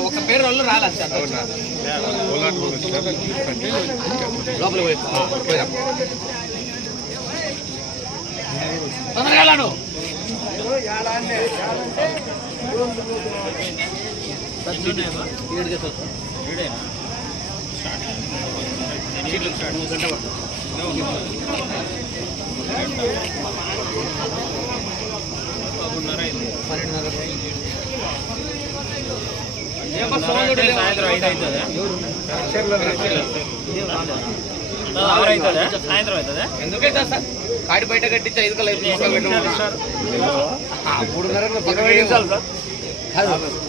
ఒక పేరు వాళ్ళు రాలేదు పోయి పోయిరా. తొందరగా గంటలు పడుతుంది. పన్నెండున్నర. సాయంత్రం ఐదు అవుతుందా ఆరు అవుతుందా సాయంత్రం అవుతుందా ఎందుకైతే సార్ కాడి బయట కట్టించి ఐదు మూడున్నర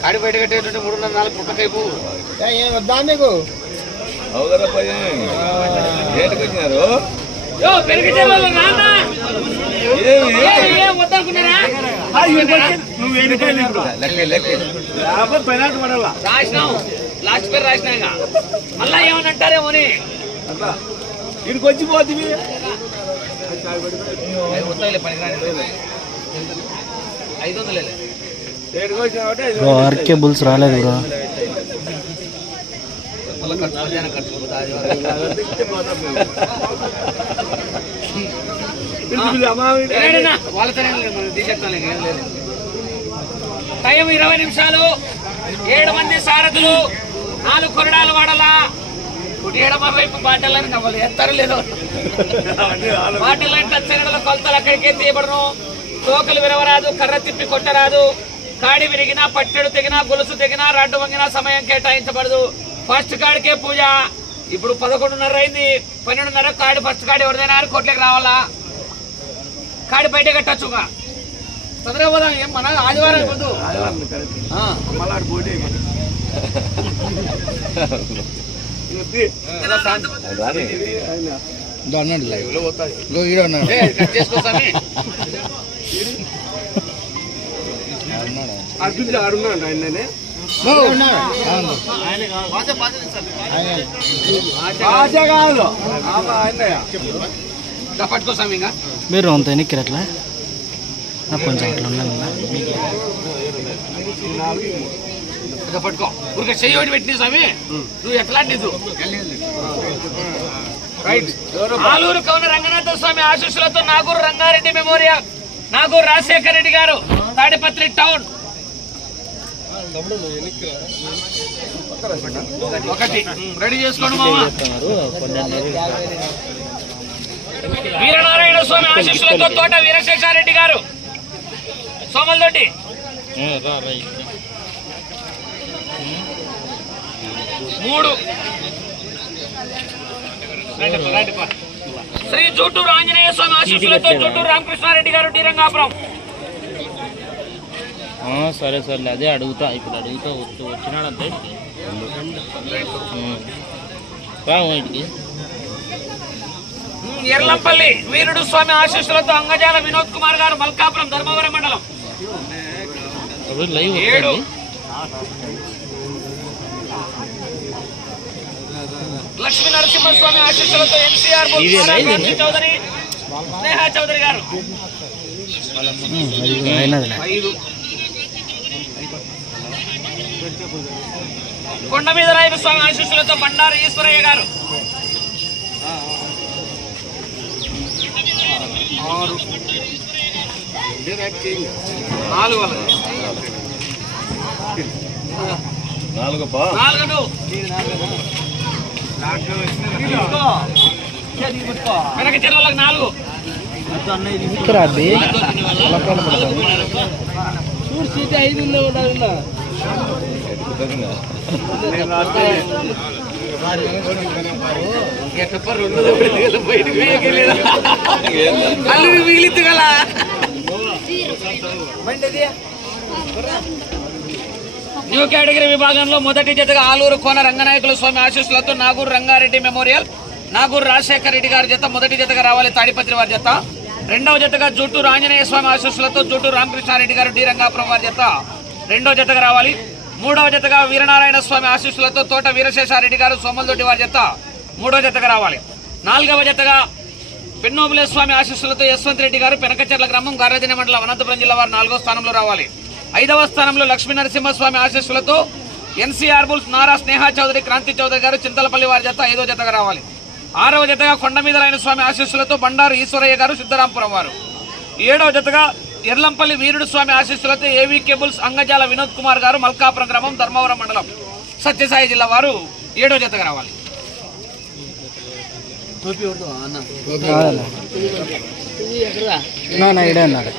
కాడి బయట కట్టేటట్టు మూడున్నర నాలుగు పుట్టకైపు వద్దా నీకు అవుదరా పయ్య ఏంటికి వచ్చినారు చెల్లెలు లాస్ట్ పేరు రాసినా మళ్ళా ఏమని అంటారేమో ఇక్కడికి వచ్చి పోతుంది ఐదు వందలే బ్రో. ఆర్కే బుల్స్ రాలేదు బ్రో వాళ్ళతో తీసేస్తాను ఏం లేదు పోతే ఆదివారం. ఏడైనా వాళ్ళతోనే లేదు, మనం తీసేస్తాం లేక ఏం లేదు టైం ఇరవై నిమిషాలు. ఏడు మంది సారథులు నాలుగు కొరడాలు వాడాల. ఏడమ వైపు బాటలను నవ్వాలి. ఎత్తారు లేదు. బాటిల్ టచ్చనడల కొలతలు అక్కడికే తీయబడను. తోకలు విరవరాదు కర్ర తిప్పి కొట్టరాదు. కాడి విరిగినా పట్టెడు తెగినా గొలుసు తెగినా రాడ్డు వంగినా సమయం కేటాయించబడదు. ఫస్ట్ కాడికే పూజ. ఇప్పుడు పదకొండున్నర అయింది. పన్నెండున్నర కాడి ఫస్ట్ కాడి ఎవరిదైనా కోట్లకి రావాలా? కాడి బయట కట్టచ్చుగా. తొందరగా ఏం మన ఆదివారం అన్నాడు లైవ్. లో ఈడ అన్నాడు. అర్జున్ ఆడున్నాడు ఆయననే. మీరు అంత ఎన్నిక్కిరు అట్లా నాకు కొంచెం అట్లా ఉన్నాను ఇంకా పట్టుకో. ఊరికే చెయ్యి ఒకటి పెట్టిన స్వామి? నువ్వు ఎట్లాంటి రైట్ ఆలూరు కౌన రంగనాథ స్వామి ఆశీస్సులతో నాగూరు రంగారెడ్డి మెమోరియల్. నాగూరు రాజశేఖర రెడ్డి గారు తాడిపత్రి టౌన్. ఒకటి. రెడీ చేసుకోండి మామ. వీరనారాయణ స్వామి ఆశీస్సులతో తోట వీరశేషారెడ్డి గారు. సోమల్దొడ్డి మూడు. శ్రీ జూటూరు ఆంజనేయ స్వామి ఆశీస్సులతో జూటూరు రామకృష్ణారెడ్డి గారు డి రంగాపురం. సరే సరే అదే అడుగుతా. ఇప్పుడు అడుగుతా వచ్చి వచ్చినాడంతే ఇంటికి. ఎర్లంపల్లి వీరుడు స్వామి ఆశీస్సులతో అంగజాల వినోద్ కుమార్ గారు మల్కాపురం ధర్మవరం మండలం. ఏడు. లక్ష్మీ నరసింహస్వామి ఆశీస్సులతో ఎన్సీఆర్ చౌదరి స్నేహ చౌదరి గారు. ఐదు. కొండ మీద రాయల స్వామి ఆశీస్సులతో బండారు ఈశ్వరయ్య గారు. ఆరు. నాలుగు. నాలుగు చెరువులకు నాలుగు. ఇక్కడ అబ్బి ఎక్కుతుందిగా. ఎట్టప్ప రెండు మిగిలిద్దు కదా న్యూ కేటగిరీ విభాగంలో మొదటి జతగా ఆలూరు కోన రంగనాయకుల స్వామి ఆశీస్సులతో నాగూరు రంగారెడ్డి మెమోరియల్ నాగూరు రాజశేఖర రెడ్డి గారి జత మొదటి జతగా రావాలి తాడిపత్రి వారి జత. రెండవ జతగా జుట్టు ఆంజనేయ స్వామి ఆశీస్సులతో జుట్టు రామకృష్ణారెడ్డి గారు డి రంగాపురం వారి జత. రెండవ జతగా రావాలి మూడవ జతగా వీరనారాయణ స్వామి ఆశీస్సులతో తోట వీరశేషారెడ్డి గారు సోమలదొడ్డి వారి జత మూడవ జతగా రావాలి. నాలుగవ జతగా పెన్నోబులే స్వామి ఆశీస్సులతో యశ్వంత్ రెడ్డి గారు పెనకచెర్ల గ్రామం గారదిన మండలం అనంతపురం జిల్లా వారు నాలుగో స్థానంలో రావాలి. ఐదవ స్థానంలో లక్ష్మీ నరసింహస్వామి ఆశీస్సులతో ఎన్సీఆర్ బుల్స్ నారా స్నేహ చౌదరి క్రాంతి చౌదరి గారు చింతలపల్లి వారి జత ఐదో జతగా రావాలి. ఆరవ జతగా కొండ మీద స్వామి ఆశీస్సులతో బండారు ఈశ్వరయ్య గారు సిద్ధరాంపురం వారు. ఏడవ జతగా ఎర్లంపల్లి వీరుడు స్వామి ఆశీస్సులతో ఏవీ కేబుల్స్ అంగజాల వినోద్ కుమార్ గారు మల్కాపురం గ్రామం ధర్మవరం మండలం సత్యసాయి జిల్లా వారు ఏడో జతగా రావాలి. నా ఇడే అన్నాడు.